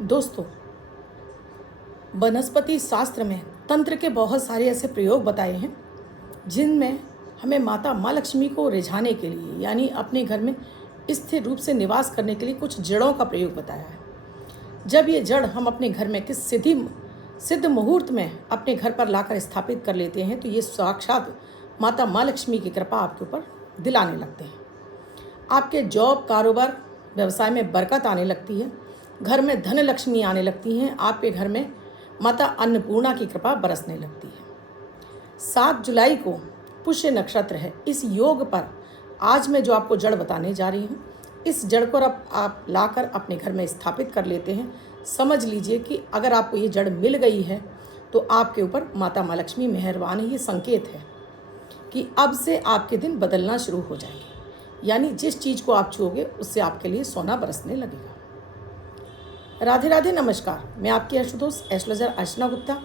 दोस्तों, वनस्पति शास्त्र में तंत्र के बहुत सारे ऐसे प्रयोग बताए हैं जिनमें हमें माता माँ लक्ष्मी को रिझाने के लिए यानी अपने घर में स्थिर रूप से निवास करने के लिए कुछ जड़ों का प्रयोग बताया है। जब ये जड़ हम अपने घर में किस सिद्ध मुहूर्त में अपने घर पर लाकर स्थापित कर लेते हैं तो ये साक्षात माता माँ लक्ष्मी की कृपा आपके ऊपर दिलाने लगते हैं। आपके जॉब, कारोबार, व्यवसाय में बरकत आने लगती है, घर में धन लक्ष्मी आने लगती हैं, आपके घर में माता अन्नपूर्णा की कृपा बरसने लगती है। 7 जुलाई को पुष्य नक्षत्र है। इस योग पर आज मैं जो आपको जड़ बताने जा रही हूँ, इस जड़ को आप लाकर अपने घर में स्थापित कर लेते हैं। समझ लीजिए कि अगर आपको ये जड़ मिल गई है तो आपके ऊपर माता माँ लक्ष्मी मेहरबान है। ये संकेत है कि अब से आपके दिन बदलना शुरू हो जाएंगे, यानी जिस चीज़ को आप छूओगे उससे आपके लिए सोना बरसने लगेगा। राधे राधे, नमस्कार। मैं आपकी आशुतोष एस्ट्रोलॉजर अर्चना गुप्ता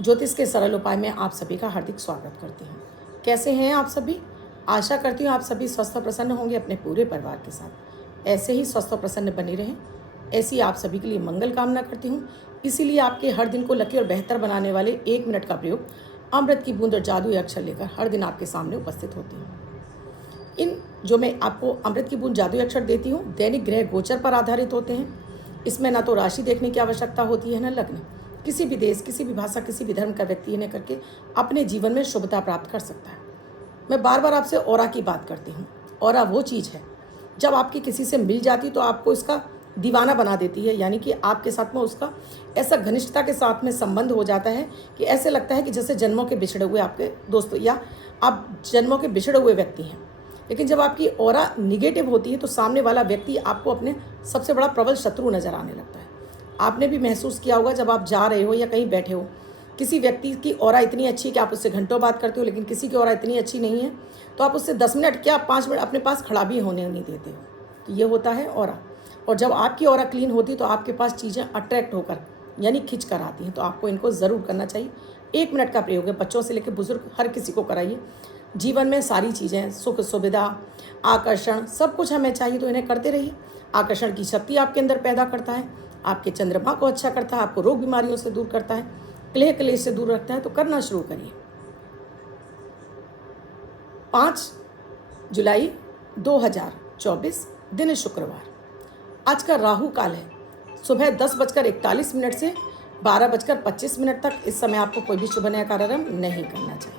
ज्योतिष के सरल उपाय में आप सभी का हार्दिक स्वागत करती हूँ। कैसे हैं आप सभी? आशा करती हूँ आप सभी स्वस्थ और प्रसन्न होंगे अपने पूरे परिवार के साथ। ऐसे ही स्वस्थ और प्रसन्न बने रहें, ऐसी आप सभी के लिए मंगल कामना करती हूँ। इसीलिए आपके हर दिन को लकी और बेहतर बनाने वाले 1 मिनट का प्रयोग अमृत की बूंद और जादुई अक्षर लेकर हर दिन आपके सामने उपस्थित होती हूँ। इन जो मैं आपको अमृत की बूंद जादुई अक्षर देती हूँ दैनिक ग्रह गोचर पर आधारित होते हैं। इसमें ना तो राशि देखने की आवश्यकता होती है, न लग्न। किसी भी देश, किसी भी भाषा, किसी भी धर्म का व्यक्ति इन्हें करके अपने जीवन में शुभता प्राप्त कर सकता है। मैं बार बार आपसे ऑरा की बात करती हूँ। ऑरा वो चीज़ है जब आपकी किसी से मिल जाती तो आपको इसका दीवाना बना देती है, यानी कि आपके साथ में उसका ऐसा घनिष्ठता के साथ में संबंध हो जाता है कि ऐसे लगता है कि जैसे जन्मों के बिछड़े हुए आपके दोस्तों या आप जन्मों के बिछड़े हुए व्यक्ति हैं। लेकिन जब आपकी ऑरा निगेटिव होती है तो सामने वाला व्यक्ति आपको अपने सबसे बड़ा प्रबल शत्रु नजर आने लगता है। आपने भी महसूस किया होगा जब आप जा रहे हो या कहीं बैठे हो, किसी व्यक्ति की ऑरा इतनी अच्छी कि आप उससे घंटों बात करते हो, लेकिन किसी की ऑरा इतनी अच्छी नहीं है तो आप उससे 10 मिनट क्या 5 मिनट अपने पास खड़ा भी होने नहीं देते हो। तो ये होता है ऑरा। और जब आपकी ऑरा क्लीन होती तो आपके पास चीज़ें अट्रैक्ट होकर यानी खिंच कर आती हैं। तो आपको इनको ज़रूर करना चाहिए। 1 मिनट का प्रयोग है, बच्चों से लेकर बुजुर्ग हर किसी को कराइए। जीवन में सारी चीज़ें, सुख, सुविधा, आकर्षण, सब कुछ हमें चाहिए तो इन्हें करते रहिए। आकर्षण की शक्ति आपके अंदर पैदा करता है, आपके चंद्रमा को अच्छा करता है, आपको रोग बीमारियों से दूर करता है, क्लेह क्लेश से दूर रखता है। तो करना शुरू करिए। 5 जुलाई 2024 दिन शुक्रवार। आज का राहु काल है सुबह 10:41 से 12:25 तक। इस समय आपको कोई भी शुभ नया कार्यक्रम नहीं करना चाहिए।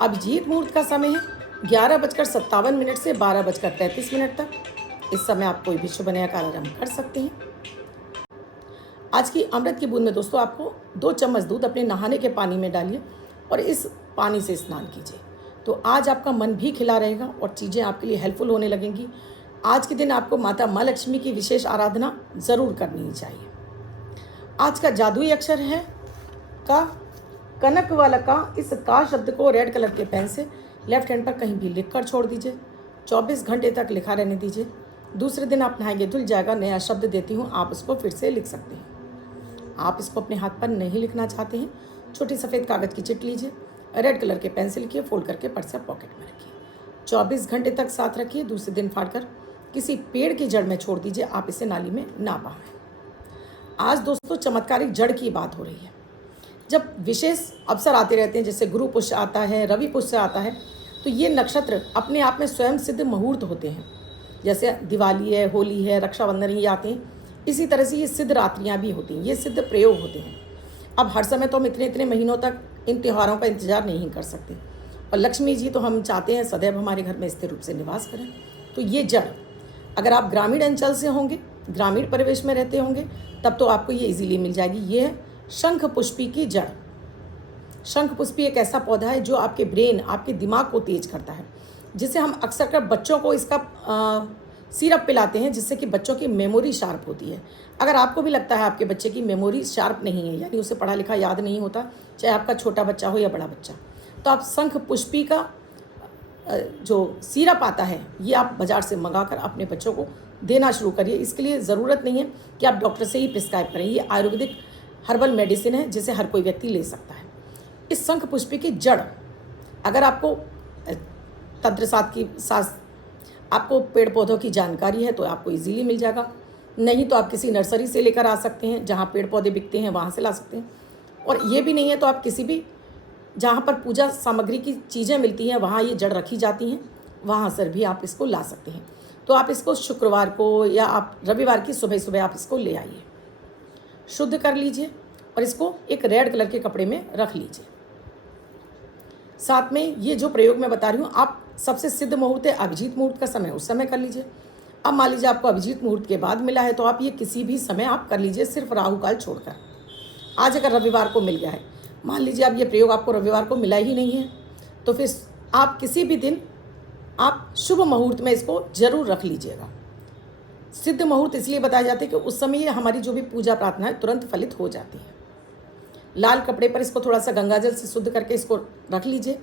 अभिजीत मुहूर्त का समय है 11:57 से 12:33 तक। इस समय आप कोई भी शुभ नया कार्यक्रम कर सकते हैं। आज की अमृत की बूंद में दोस्तों आपको 2 चम्मच दूध अपने नहाने के पानी में डालिए और इस पानी से स्नान कीजिए। तो आज आपका मन भी खिला रहेगा और चीज़ें आपके लिए हेल्पफुल होने लगेंगी। आज के दिन आपको माता माँ लक्ष्मी की विशेष आराधना ज़रूर करनी चाहिए। आज का जादुई अक्षर है का। कनक वाला का। इस का शब्द को रेड कलर के पेन से लेफ्ट हैंड पर कहीं भी लिखकर छोड़ दीजिए। 24 घंटे तक लिखा रहने दीजिए। दूसरे दिन आप नहाएंगे धुल जाएगा। नया शब्द देती हूँ, आप इसको फिर से लिख सकते हैं। आप इसको अपने हाथ पर नहीं लिखना चाहते हैं, छोटी सफ़ेद कागज़ की चिट लीजिए, रेड कलर के पेन से लिखिए, फोल्ड करके पर्स या पॉकेट में रखिए। 24 घंटे तक साथ रखिए। दूसरे दिन फाड़कर किसी पेड़ की जड़ में छोड़ दीजिए। आप इसे नाली में ना बहाएं। आज दोस्तों चमत्कारिक जड़ की बात हो रही है। जब विशेष अवसर आते रहते हैं, जैसे गुरु पुष्य आता है, रवि पुष्य आता है, तो ये नक्षत्र अपने आप में स्वयं सिद्ध मुहूर्त होते हैं। जैसे दिवाली है, होली है, रक्षाबंधन ये आते हैं, इसी तरह से ये सिद्ध रात्रियाँ भी होती हैं, ये सिद्ध प्रयोग होते हैं। अब हर समय तो हम इतने महीनों तक इन त्योहारों का इंतजार नहीं कर सकते और लक्ष्मी जी तो हम चाहते हैं सदैव हमारे घर में स्थिर रूप से निवास करें। तो ये जड़ अगर आप ग्रामीण अंचल से होंगे, ग्रामीण परिवेश में रहते होंगे, तब तो आपको ये इजीली मिल जाएगी। ये है शंख पुष्पी की जड़। शंख पुष्पी एक ऐसा पौधा है जो आपके ब्रेन, आपके दिमाग को तेज करता है, जिसे हम अक्सर कर बच्चों को इसका सिरप पिलाते हैं, जिससे कि बच्चों की मेमोरी शार्प होती है। अगर आपको भी लगता है आपके बच्चे की मेमोरी शार्प नहीं है, यानी उसे पढ़ा लिखा याद नहीं होता, चाहे आपका छोटा बच्चा हो या बड़ा बच्चा, तो आप शंख पुष्पी का जो सिरप आता है ये आप बाज़ार से मंगाकर अपने बच्चों को देना शुरू करिए। इसके लिए ज़रूरत नहीं है कि आप डॉक्टर से ही प्रिस्क्राइब करें। ये आयुर्वेदिक हर्बल मेडिसिन है जिसे हर कोई व्यक्ति ले सकता है। इस शंख पुष्पी की जड़ अगर आपको तंत्र शास्त्र की आपको पेड़ पौधों की जानकारी है तो आपको इजीली मिल जाएगा। नहीं तो आप किसी नर्सरी से लेकर आ सकते हैं, जहाँ पेड़ पौधे बिकते हैं वहाँ से ला सकते हैं। और ये भी नहीं है तो आप किसी भी जहाँ पर पूजा सामग्री की चीज़ें मिलती हैं वहाँ ये जड़ रखी जाती हैं, वहाँ से भी आप इसको ला सकते हैं। तो आप इसको शुक्रवार को या आप रविवार की सुबह सुबह आप इसको ले आइए, शुद्ध कर लीजिए और इसको एक रेड कलर के कपड़े में रख लीजिए। साथ में ये जो प्रयोग मैं बता रही हूँ, आप सबसे सिद्ध मुहूर्त है अभिजीत मुहूर्त का समय, उस समय कर लीजिए। अब मान लीजिए आपको अभिजीत मुहूर्त के बाद मिला है तो आप ये किसी भी समय आप कर लीजिए, सिर्फ राहु काल छोड़कर। आज अगर रविवार को मिल गया है, मान लीजिए अब ये प्रयोग आपको रविवार को मिला ही नहीं है, तो फिर आप किसी भी दिन आप शुभ मुहूर्त में इसको जरूर रख लीजिएगा। सिद्ध मुहूर्त इसलिए बताए जाते हैं कि उस समय ये हमारी जो भी पूजा प्रार्थना है तुरंत फलित हो जाती है। लाल कपड़े पर इसको थोड़ा सा गंगाजल से शुद्ध करके इसको रख लीजिए।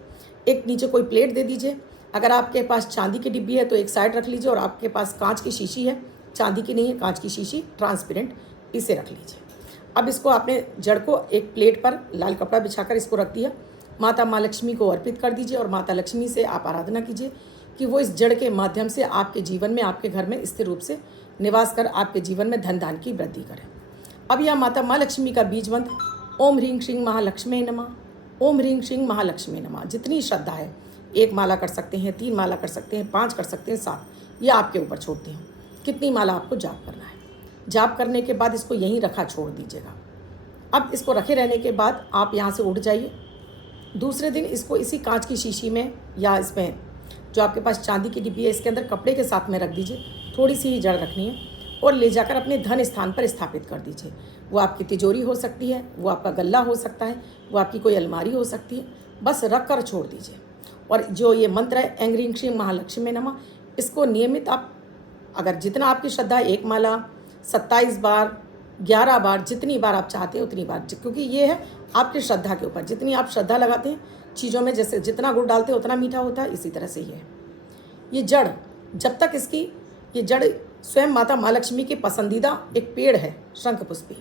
एक नीचे कोई प्लेट दे दीजिए। अगर आपके पास चांदी की डिब्बी है तो एक साइड रख लीजिए, और आपके पास कांच की शीशी है, चांदी की नहीं है, कांच की शीशी ट्रांसपेरेंट, इसे रख लीजिए। अब इसको आपने जड़ को एक प्लेट पर लाल कपड़ा बिछाकर इसको रख दिया, माता माँ लक्ष्मी को अर्पित कर दीजिए और माता लक्ष्मी से आप आराधना कीजिए कि वो इस जड़ के माध्यम से आपके जीवन में, आपके घर में स्थिर रूप से निवास कर आपके जीवन में धन धान की वृद्धि करें। अब यह माता माँ लक्ष्मी का बीज मंत्र ओम ह्रीं श्रीं महालक्ष्मी नमः, ओम ह्रीं श्रीं महालक्ष्मी नमः। जितनी श्रद्धा है, 1 माला कर सकते हैं, 3 माला कर सकते हैं, 5 कर सकते हैं, 7, यह आपके ऊपर छोड़ते हैं कितनी माला आपको जाप करना है। जाप करने के बाद इसको यहीं रखा छोड़ दीजिएगा। अब इसको रखे रहने के बाद आप यहाँ से उठ जाइए। दूसरे दिन इसको इसी कांच की शीशी में या इसमें जो आपके पास चांदी की डिब्बी है इसके अंदर कपड़े के साथ में रख दीजिए। थोड़ी सी ही जड़ रखनी है और ले जाकर अपने धन स्थान पर स्थापित कर दीजिए। वो आपकी तिजोरी हो सकती है, वो आपका गल्ला हो सकता है, वो आपकी कोई अलमारी हो सकती है, बस रख कर छोड़ दीजिए। और जो ये मंत्र है ऐं ह्रीं श्रीं महालक्ष्मी नमः, इसको नियमित आप, अगर जितना आपकी श्रद्धा है, 1 माला, 27 बार, 11 बार, जितनी बार आप चाहते हैं उतनी बार, क्योंकि ये है आपकी श्रद्धा के ऊपर। जितनी आप श्रद्धा लगाते हैं चीज़ों में, जैसे जितना गुड़ डालते हैं उतना मीठा होता है, इसी तरह से ये है। ये जड़, जब तक इसकी ये जड़ स्वयं माता माँ लक्ष्मी की पसंदीदा एक पेड़ है शंखपुष्पी,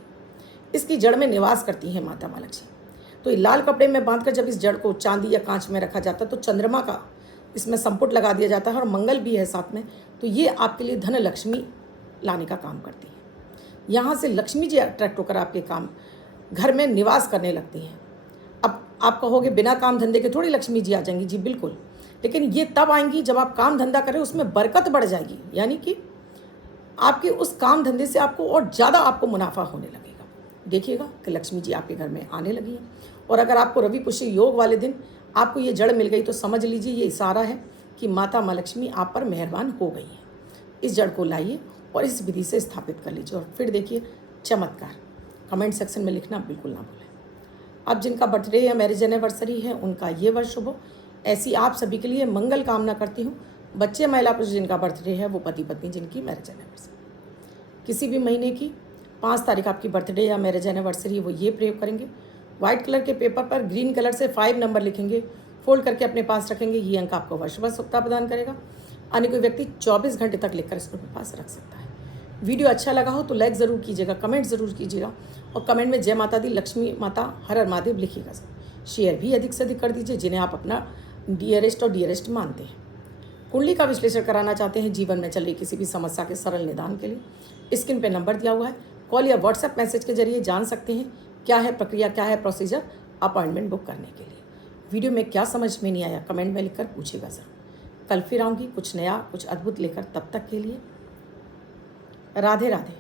इसकी जड़ में निवास करती है माता माँ लक्ष्मी। तो ये लाल कपड़े में बांधकर जब इस जड़ को चांदी या कांच में रखा जाता है तो चंद्रमा का इसमें संपुट लगा दिया जाता है और मंगल भी है साथ में, तो ये आपके लिए धन लक्ष्मी लाने का काम करती है। यहाँ से लक्ष्मी जी अट्रैक्ट होकर आपके काम घर में निवास करने लगती हैं। अब आप कहोगे बिना काम धंधे के थोड़ी लक्ष्मी जी आ जाएंगी, जी बिल्कुल, लेकिन ये तब आएंगी जब आप काम धंधा करें, उसमें बरकत बढ़ जाएगी, यानी कि आपके उस काम धंधे से आपको और ज़्यादा आपको मुनाफा होने लगेगा। देखिएगा कि लक्ष्मी जी आपके घर में आने लगी हैं। और अगर आपको रवि पुष्य योग वाले दिन आपको ये जड़ मिल गई तो समझ लीजिए ये इशारा है कि माता माँ लक्ष्मी आप पर मेहरबान हो गई है। इस जड़ को लाइए और इस विधि से स्थापित कर लीजिए और फिर देखिए चमत्कार। कमेंट सेक्शन में लिखना बिल्कुल ना भूलें। अब जिनका बर्थडे या मैरिज एनिवर्सरी है उनका ये वर्ष शुभ हो, ऐसी आप सभी के लिए मंगल कामना करती हूँ। बच्चे महिला पुरुष जिनका बर्थडे है, वो पति पत्नी जिनकी मैरिज एनिवर्सरी, किसी भी महीने की 5 तारीख आपकी बर्थडे या मैरिज एनिवर्सरी, वो ये प्रयोग करेंगे। व्हाइट कलर के पेपर पर ग्रीन कलर से 5 नंबर लिखेंगे, फोल्ड करके अपने पास रखेंगे। ये अंक आपको वर्ष भर शुभता प्रदान करेगा। अन्य कोई व्यक्ति 24 घंटे तक लिखकर इसको अपने पास रख सकता है। वीडियो अच्छा लगा हो तो लाइक ज़रूर कीजिएगा, कमेंट ज़रूर कीजिएगा और कमेंट में जय माता दी, लक्ष्मी माता, हर हर महादेव लिखिएगा। शेयर भी अधिक से अधिक कर दीजिए जिन्हें आप अपना डियरेस्ट और डियरेस्ट मानते हैं। कुंडली का विश्लेषण कराना चाहते हैं जीवन में चल रही किसी भी समस्या के सरल निदान के लिए, स्क्रीन पे नंबर दिया हुआ है, कॉल या व्हाट्सएप मैसेज के जरिए जान सकते हैं क्या है प्रक्रिया, क्या है प्रोसीजर अपॉइंटमेंट बुक करने के लिए। वीडियो में क्या समझ में नहीं आया कमेंट में लिखकर पूछेगा ज़रूर। कल फिर आऊँगी कुछ नया, कुछ अद्भुत लेकर। तब तक के लिए राधे राधे।